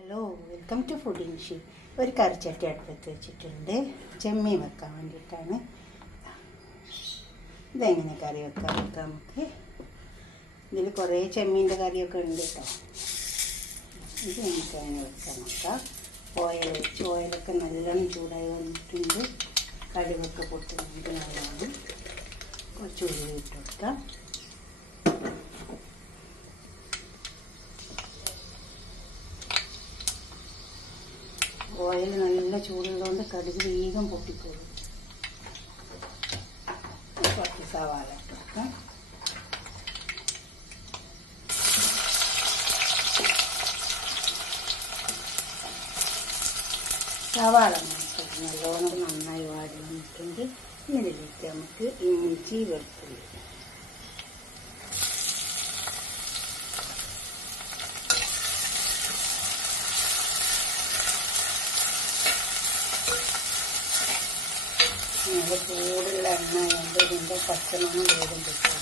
Hello, welcome to fooding she. ഒരു കറിച്ചട്ടി അടുപ്പത്ത് വെച്ചിട്ടുണ്ട്. ചെമ്മീൻ വെക്കാൻ വേണ്ടിയിട്ടാണ്. ഇതെങ്ങനെ കറി വെക്കാൻ നമുക്ക്. ഇതിൽ കുറേ ചെമ്മീൻ്റെ കറിയൊക്കെ ഉണ്ട് കേട്ടോ. ഇത് നമുക്ക് അങ്ങനെ വെക്കാൻ നോക്കാം. ഓയിലൊക്കെ നല്ലോണം ചൂടായി വന്നിട്ടുണ്ട്. കടുകൊക്കെ പൊട്ടി നമുക്ക് നല്ലോണം കുറച്ച് ഉള്ളി ഇട്ട് കൊടുക്കാം. ഓയിൽ നല്ല ചൂടുള്ളതുകൊണ്ട് കടുക് വേഗം പൊട്ടിപ്പോകും. കുറച്ച് സവാള ഇട്ട് സവാള നല്ലോണം നന്നായി വാടി വന്നിട്ടുണ്ട്. ഇതിലേക്ക് നമുക്ക് ഇഞ്ചി വെളുത്തുള്ളി നല്ല ചൂടുള്ള എണ്ണ ആയതുകൊണ്ട് ഇതിൻ്റെ പച്ചമണം വേഗം കിട്ടും.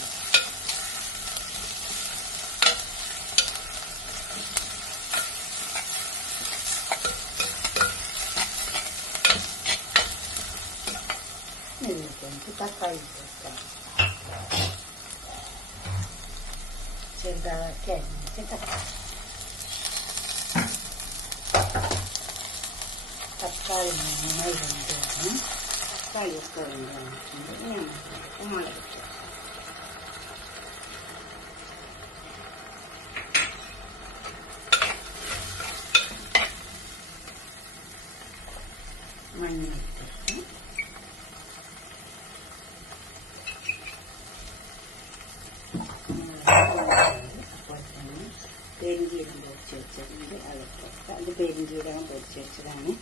ഇതിലേക്ക് തക്കാളി ചേർക്കാം. ചെറുതാക്കി അരിഞ്ഞിട്ട് തക്കാളി നന്നായി വെന്താണ്. തക്കാളിയൊക്കെ വെന്ത് വന്നിട്ടുണ്ട്. മുളക് മഞ്ഞളിട്ട് അപ്പോൾ തന്നെ പെരിഞ്ചീരകം പൊടിച്ച് വെച്ചിട്ടുണ്ട്. അതൊക്കെ അത് പെരിഞ്ചീരകം പൊടിച്ച് വെച്ചതാണ്.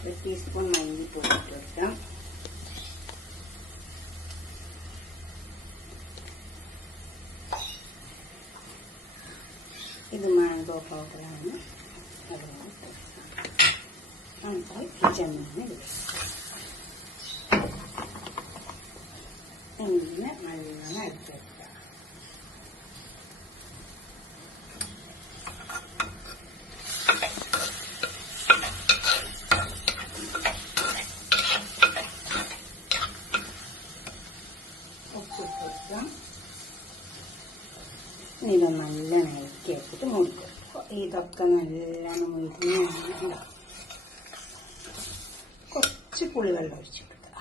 ഒരു ടീസ്പൂൺ മല്ലിപ്പൊടി ഇട്ട് കൊടുക്കാം. ഇത് മാംഗോ പൗഡറാണ്. അതുകൊണ്ട് നമുക്ക് ചെമ്മീൻ ഇങ്ങനെ നല്ലോണം അടിച്ചു വെക്കാം. ഇത് നല്ലോണം ഇളക്കി വെച്ചിട്ട് മുറിക്കും. ഇതൊക്കെ നല്ലോണം മുരിഞ്ഞ കുറച്ച് പുളിവെള്ളം ഒഴിച്ചു കൊടുക്കുക.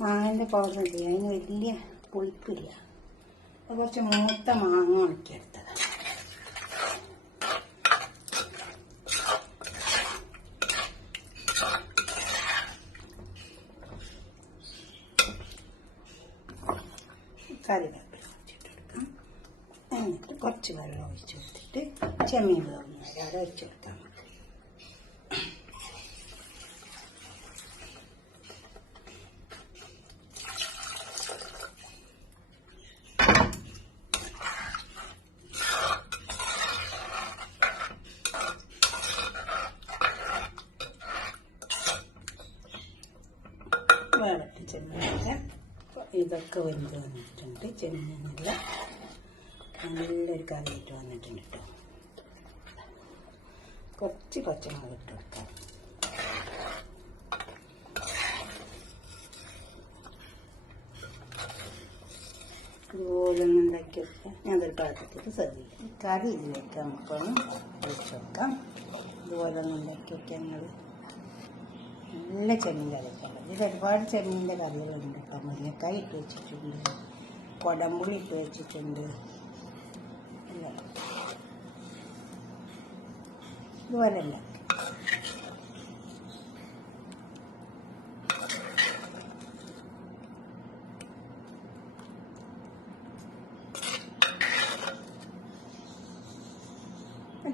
മാങ്ങൻ്റെ പൗഡർ ഇല്ല, അതിന് വലിയ പുളിപ്പില്ല. അത് കുറച്ച് മൂത്ത മാങ്ങ ഉണക്കിയെടുത്തതാണ്. കറിവേപ്പില ഒഴിച്ചിട്ട് കൊടുക്കാം. എന്നിട്ട് കുറച്ച് വെള്ളം ഒഴിച്ച് കൊടുത്തിട്ട് ചെമ്മീൻ വേവുന്ന വരെ അവിടെ ഒഴിച്ച് കൊടുക്കാം. വേറൊക്കെ ചെമ്മീനൊക്കെ ഇതൊക്കെ വെന്ത് വന്നിട്ടുണ്ട്. ചെമ്മീനെല്ലാം നല്ലൊരു കറിയിട്ട് വന്നിട്ടുണ്ട് കേട്ടോ. കുറച്ച് പച്ചമുളക് ഇട്ട് കൊടുക്കാം. ഇതുപോലൊന്നും ഉണ്ടാക്കി വെക്കാം. ഞാനൊരു പാത്രത്തിൽ സെർവ് ചെയ്യും. കറി ഇതിലേക്ക് നമുക്കൊന്ന് ഒഴിച്ച് വെക്കാം. ഇതുപോലൊന്നും ഉണ്ടാക്കി വെക്കാം. ഞങ്ങൾ നല്ല ചെമ്മീൻ കറിയൊക്കെയുള്ളത്. ഇതിൽ ഒരുപാട് ചെമ്മീൻ്റെ കറികളുണ്ട് കേട്ടോ. മുരിങ്ങക്കായ ഇട്ട് വെച്ചിട്ടുണ്ട്, കൊടമ്പുളി ഇട്ട് വെച്ചിട്ടുണ്ട്. ഇതുപോലെ ഉണ്ടാക്കി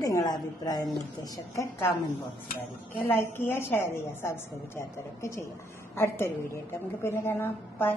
നിങ്ങളുടെ അഭിപ്രായം നിർദ്ദേശമൊക്കെ കമൻറ്റ് ബോക്സിൽ അറിയിക്കുക. ലൈക്ക് ചെയ്യുക, ഷെയർ ചെയ്യുക, സബ്സ്ക്രൈബ് ചെയ്യാത്തവരൊക്കെ ചെയ്യുക. അടുത്തൊരു വീഡിയോ ആയിട്ട് നമുക്ക് പിന്നെ കാണാം. ബൈ.